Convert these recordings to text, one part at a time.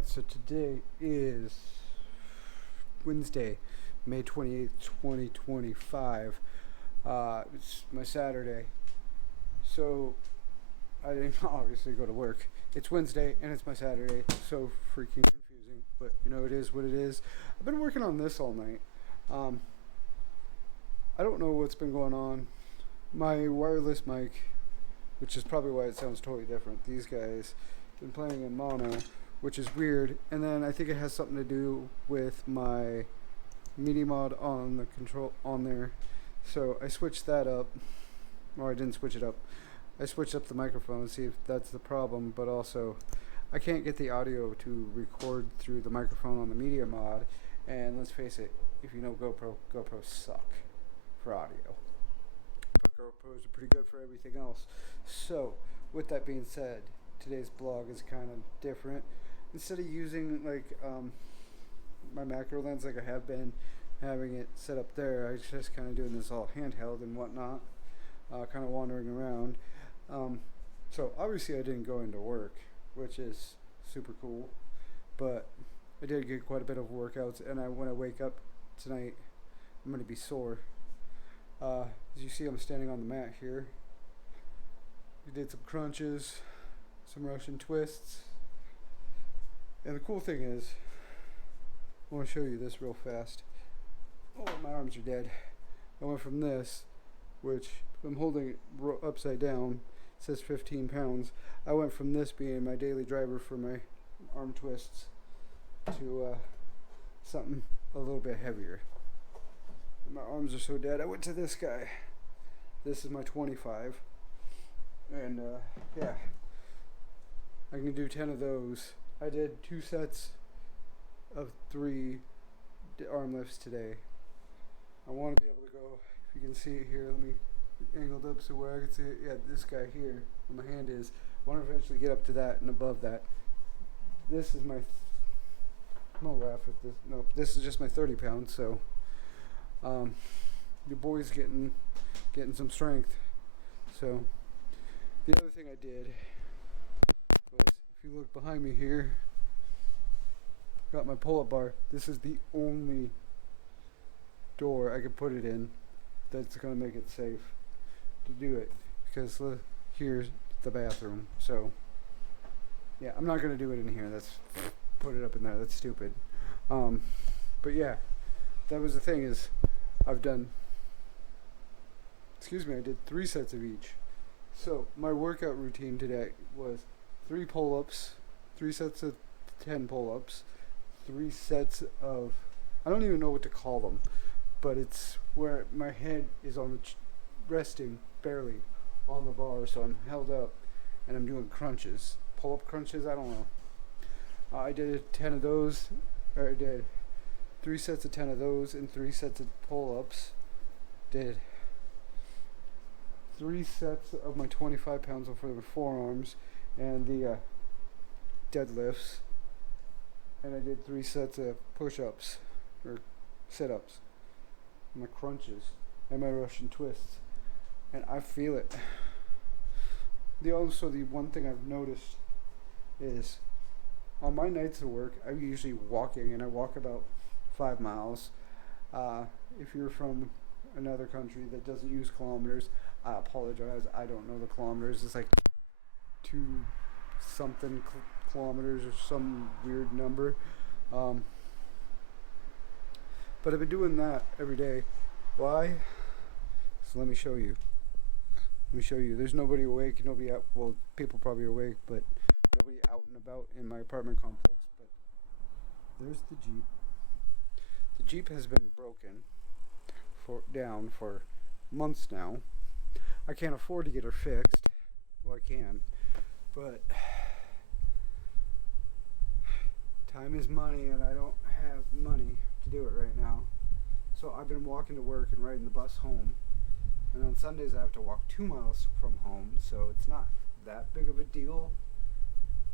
Alright, so today is Wednesday, May 28th, 2025. It's my Saturday. So I didn't obviously go to work. It's Wednesday and it's my Saturday. So freaking confusing. But you know, it is what it is. I've been working on this all night. I don't know what's been going on. My wireless mic, which is probably why it sounds totally different. These guys been playing in mono, which is weird. And then I think it has something to do with my MIDI mod on the control on there. So I switched that up. Or I didn't switch it up. I switched up the microphone to see if that's the problem, but also I can't get the audio to record through the microphone on the media mod. And let's face it, if you know GoPros suck for audio. But GoPros are pretty good for everything else. So with that being said, today's blog is kind of different. Instead of using like my macro lens like I have been, having it set up there, I just kind of doing this all handheld and whatnot, kind of wandering around. So obviously I didn't go into work, which is super cool, but I did get quite a bit of workouts, and when I wake up tonight, I'm going to be sore. As you see, I'm standing on the mat here. We did some crunches, some Russian twists, and the cool thing is, I want to show you this real fast. Oh, my arms are dead. I went from this, which I'm holding it upside down, it says 15 pounds. I went from this being my daily driver for my arm twists to something a little bit heavier. My arms are so dead. I went to this guy. This is my 25. And yeah, I can do 10 of those. I did 2 sets of 3 arm lifts today. I want to be able to go, if you can see it here, let me angled up so where I can see it. Yeah, this guy here, where my hand is. I want to eventually get up to that and above that. This is my, I'm gonna laugh at this. Nope, this is just my 30 pounds, so your boy's getting some strength. So the other thing I did was, if you look behind me here, got my pull-up bar. This is the only door I could put it in that's gonna make it safe to do it, because here's the bathroom. So yeah, I'm not gonna do it in here. That's put it up in there. That's stupid. But yeah, that was the thing, is I did 3 sets of each. So my workout routine today was 3 pull-ups, 3 sets of 10 pull-ups, 3 sets of, I don't even know what to call them, but it's where my head is on the resting barely on the bar, so I'm held up and I'm doing crunches, pull-up crunches. I don't know. I did 10 of those, or I did 3 sets of 10 of those and 3 sets of pull-ups. Did 3 sets of my 25 pounds for the forearms and the deadlifts, and I did 3 sets of push-ups or sit-ups, my crunches, and my Russian twists, and I feel it. The one thing I've noticed is, on my nights of work, I'm usually walking, and I walk about 5 miles. If you're from another country that doesn't use kilometers, I apologize. I don't know the kilometers. It's like 2 something kilometers or some weird number. But I've been doing that every day. Why? So let me show you. There's nobody awake. Nobody out. Well, people probably awake, but nobody out and about in my apartment complex. But there's the Jeep. The Jeep has been broken down for months now. I can't afford to get her fixed. Well, I can, but time is money, and I don't have money to do it right now. So I've been walking to work and riding the bus home, and on Sundays I have to walk 2 miles from home, so it's not that big of a deal,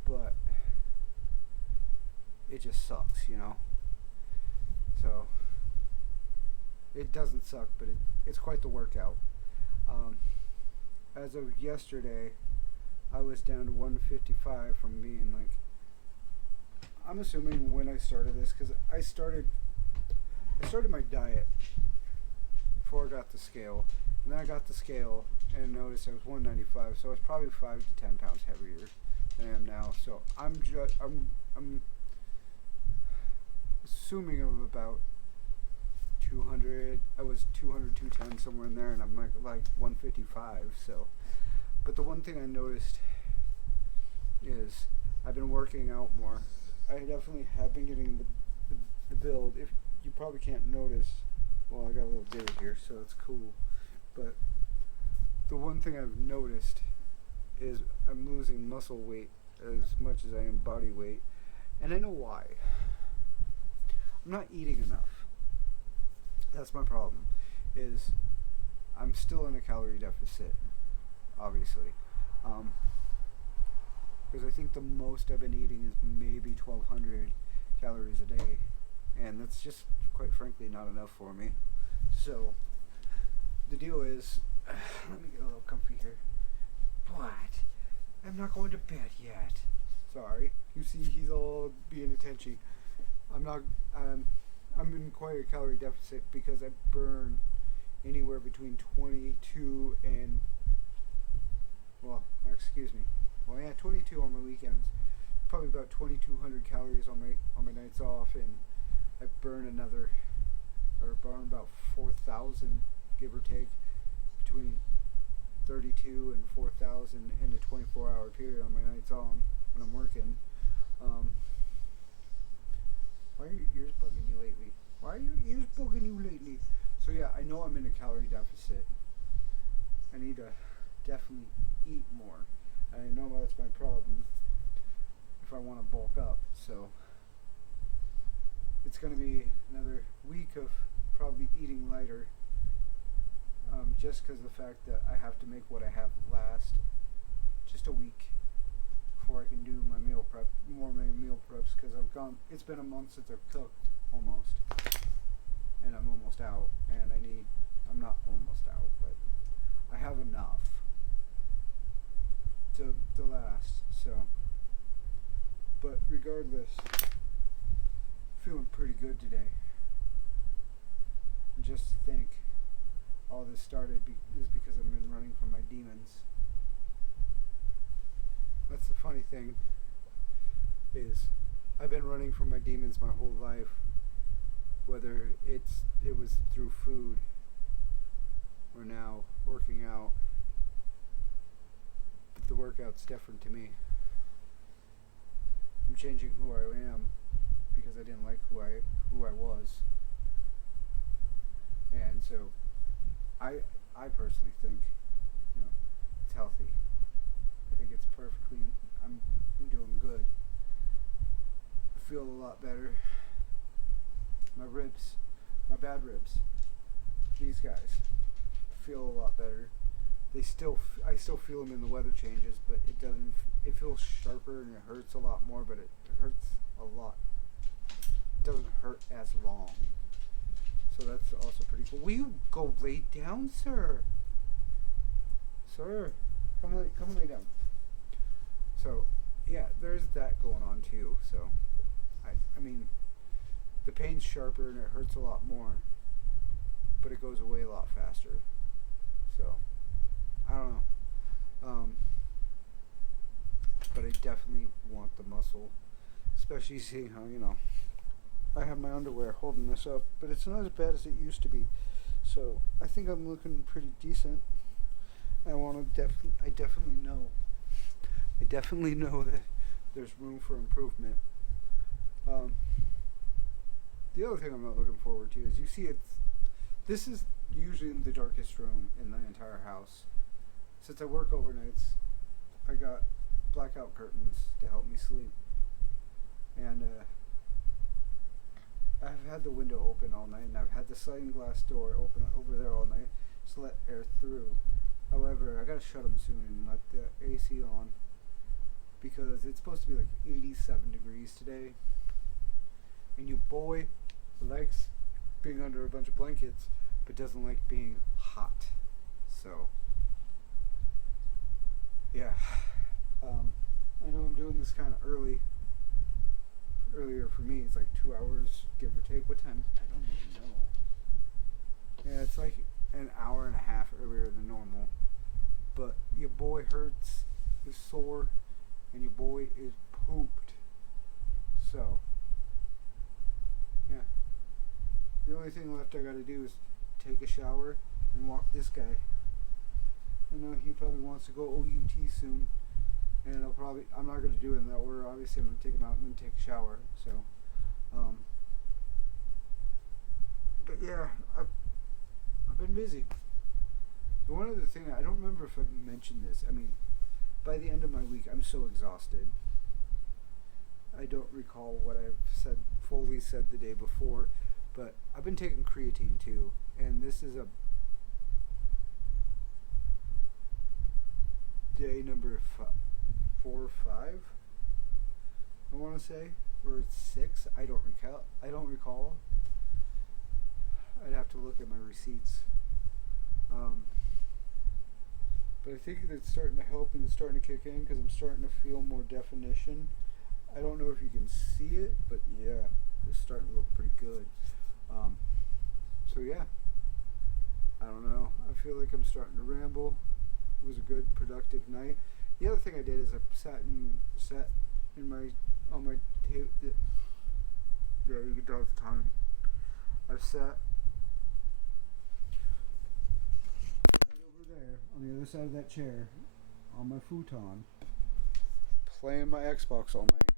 but it just sucks, you know. So it doesn't suck, but it's quite the workout. As of yesterday, I was down to 155 from being like, I'm assuming when I started this, because I started my diet before I got the scale, and then I got the scale and noticed I was 195, so I was probably 5 to 10 pounds heavier than I am now. So I'm assuming I'm about 200. I was 200, 210 somewhere in there, and I'm like 155. So, but the one thing I noticed is I've been working out more. I definitely have been getting the build. If you probably can't notice, well, I got a little date here, so it's cool. But the one thing I've noticed is I'm losing muscle weight as much as I am body weight, and I know why. I'm not eating enough. That's my problem. Is I'm still in a calorie deficit, obviously. Because I think the most I've been eating is maybe 1,200 calories a day, and that's just, quite frankly, not enough for me. So the deal is, let me get a little comfy here. What? I'm not going to bed yet. Sorry. You see, he's all being attention. I'm not. I'm in quite a calorie deficit because I burn anywhere between 22 and, well, excuse me. Well, yeah, 22 on my weekends. Probably about 2,200 calories on my nights off, and I burn about 4,000, give or take, between 32 and 4,000 in a 24-hour period on my nights on when I'm working. Why are your ears bugging you lately? Why are your ears bugging you lately? So yeah, I know I'm in a calorie deficit. I need to definitely eat more. And I know that's my problem if I want to bulk up. So it's going to be another week of probably eating lighter. Just because of the fact that I have to make what I have last just a week before I can do my meal prep, more my meal preps, because it's been a month since I've cooked almost, and I'm almost out, and I'm not almost out, but I have enough to last. So, but regardless, feeling pretty good today. And just to think, all this started is because I've been running from my demons. That's the funny thing, is I've been running from my demons my whole life, whether it was through food or now working out. But the workout's different to me. I'm changing who I am because I didn't like who I was. And so I personally think, it's healthy. I think it's perfectly, I'm doing good. I feel a lot better. My ribs, my bad ribs, these guys feel a lot better. I still feel them in the weather changes, but it feels sharper and it hurts a lot more, but it hurts a lot. It doesn't hurt as long. So that's also pretty cool. Will you go lay down, sir? Sir, come lay down. So, yeah, there's that going on too. So, I mean, the pain's sharper and it hurts a lot more, but it goes away a lot faster. So, I don't know. But I definitely want the muscle, especially seeing how, I have my underwear holding this up, but it's not as bad as it used to be. So I think I'm looking pretty decent. I definitely know that there's room for improvement. The other thing I'm not looking forward to is this is usually the darkest room in the entire house. Since I work overnights, I got blackout curtains to help me sleep. And I've had the window open all night, and I've had the sliding glass door open over there all night to let air through. However, I gotta shut them soon and let the AC on because it's supposed to be like 87 degrees today. And your boy likes being under a bunch of blankets, but doesn't like being hot. So, yeah. I know I'm doing this kind of earlier earlier for me. It's like 2 hours, give or take. What time? I don't even know. Yeah, it's like an hour and a half earlier than normal. But your boy hurts, is sore, and your boy is pooped. So, yeah. The only thing left I gotta do is take a shower and walk this guy. I know he probably wants to go OUT soon. And I'm not going to do it in that order. Obviously, I'm going to take him out and then take a shower. So, but yeah, I've been busy. The one other thing, I don't remember if I've mentioned this. I mean, by the end of my week, I'm so exhausted. I don't recall what I've fully said the day before, but I've been taking creatine too. And this is a day number 4 or 5, I want to say, or it's 6. I don't recall. I'd have to look at my receipts. But I think it's starting to help and it's starting to kick in because I'm starting to feel more definition. I don't know if you can see it, but yeah, it's starting to look pretty good. So yeah, I don't know. I feel like I'm starting to ramble. It was a good, productive night. The other thing I did is I sat in my on my table. Yeah, you can tell it's time. I've sat right over there on the other side of that chair on my futon, playing my Xbox all night.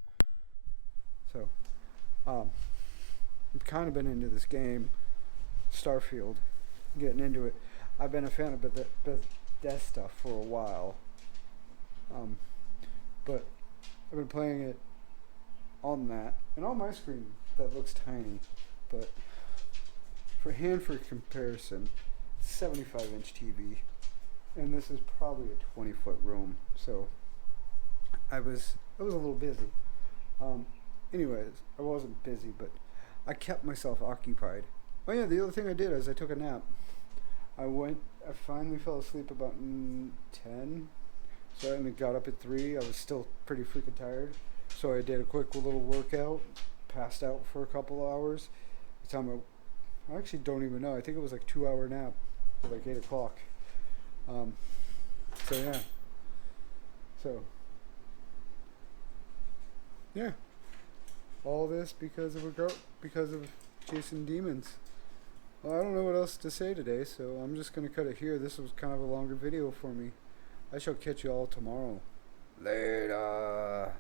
So, I've kind of been into this game, Starfield, getting into it. I've been a fan of Bethesda stuff for a while. But I've been playing it on that, and on my screen that looks tiny, but for comparison, 75-inch TV, and this is probably a 20-foot room, so I was a little busy. Anyways, I wasn't busy, but I kept myself occupied. Oh yeah, the other thing I did is I took a nap. I finally fell asleep about 10. So I got up at 3. I was still pretty freaking tired. So I did a quick little workout, passed out for a couple of hours. The time I actually don't even know. I think it was like 2-hour nap, like 8 o'clock. So yeah. So yeah. All this because of chasing demons. Well, I don't know what else to say today, so I'm just gonna cut it here. This was kind of a longer video for me. I shall catch you all tomorrow. Later.